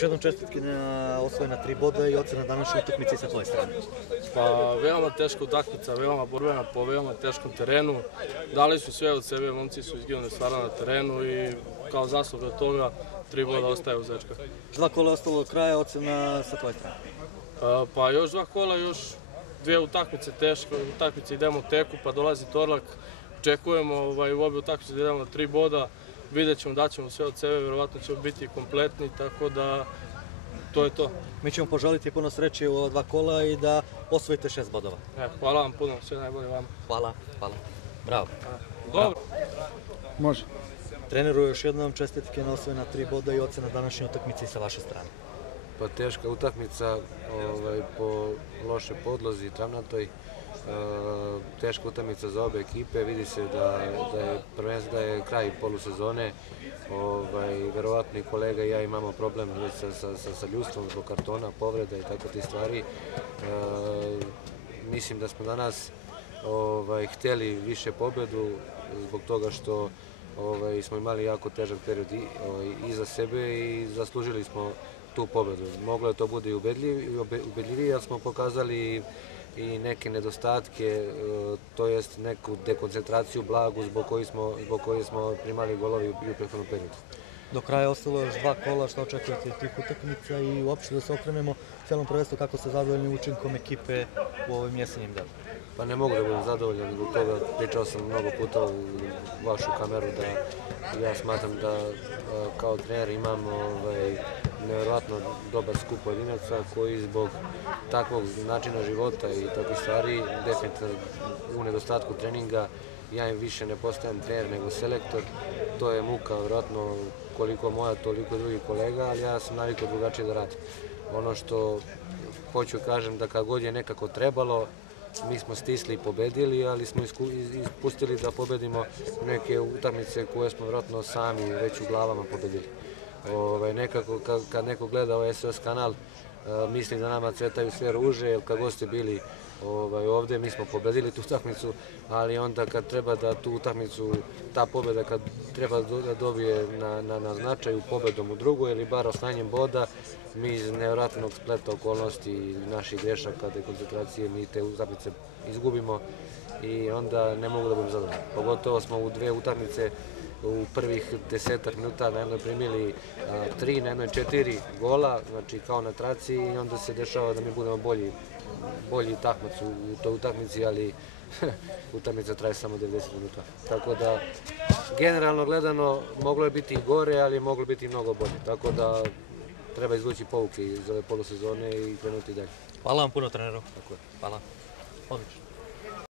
Još jednom čestitke na osvojena 3 boda i ocena današnje utakmice sa tvoje strane. Pa, veoma teška utakmica, veoma borbena po veoma teškom terenu. Dali su sve od sebe, momci su izginuli stvarno na terenu i kao zasluga toga 3 boda ostaje u Zečka. 2 kola ostalo do kraja, ocena sa tvoje strane. Pa još 2 kola, još 2 utakmice teške, utakmice idemo u teku, pa dolazi Torlak. Očekujemo u obe utakmice da idemo na 3 boda. Vidjet ćemo, daćemo sve od sebe, verovatno ćemo biti kompletni, tako da to je to. Mi ćemo poželiti puno sreće u ova 2 kola i da osvojite 6 bodova. Hvala vam puno, sve najbolje vama. Hvala. Bravo. Dobro. Može. Treneru, još jednom čestitke na osvojena 3 boda i ocena današnje utakmice sa vaše strane. Pa teška utakmica po loše podlozi, travnatoj. Teška utakmica za obe ekipe, vidi se da je kraj polusezone. Verovatno i kolega i ja imamo problem sa ljudstvom zbog kartona, povreda i tako te stvari. Mislim da smo danas htjeli više pobedu zbog toga što smo imali jako težak period iza sebe i zaslužili smo tu pobedu. Moglo je to bude i ubedljivije, ali smo pokazali i neke nedostatke, to jest neku dekoncentraciju blagu zbog koje smo primali golovi u prethodnom periodu. Do kraja je ostalo još 2 kola, šta očekujete tih utakmica i uopšte da se okrenemo celom prvenstvu, kako ste zadovoljni učinkom ekipe u ovim jesenjim danima? Pa ne mogu da budem zadovoljan, zbog toga pričao sam mnogo puta u vašu kameru da ja smatram da kao trener imamo nevjerojatno dobar skup pojedinaca koji zbog takvog načina života i takvih stvari, definitivno u nedostatku treninga, ja im više ne postajem trener nego selektor. To je muka, vjerojatno koliko moja, toliko drugih kolega, ali ja sam navikao drugačije da radim. Ono što hoću kažem da kad god je nekako trebalo, mi smo stisli i pobedili, ali smo ispustili da pobedimo neke utakmice koje smo vjerojatno sami već u glavama pobedili. Nekako kad neko gleda ovaj SOS kanal, misli da nama cvetaju sve ruže, jer kad god ste bili ovde, mi smo pobedili tu utakmicu, ali onda kad treba da tu utakmicu, ta pobeda kad treba da dobije na značaju pobedom u drugoj ili bar osvajanjem boda, mi iz nevjerojatnog spleta okolnosti i naših grešaka, dekoncentracije, mi te utakmice izgubimo i onda ne mogu da budem zadovoljan. Pogotovo smo u 2 utakmice u prvih 10 minuta na jednoj primili 3, na jednoj 4 gola, znači kao na traci, i onda se dešava da mi budemo bolji takmac u toj utakmici, ali utakmica traje samo 90 minuta. Tako da, generalno gledano, moglo je biti i gore, ali moglo biti i mnogo bolje. Tako da, treba izvući pouke iz ove polusezone i krenuti dalje. Hvala vam puno, treneru. Hvala. Odlično.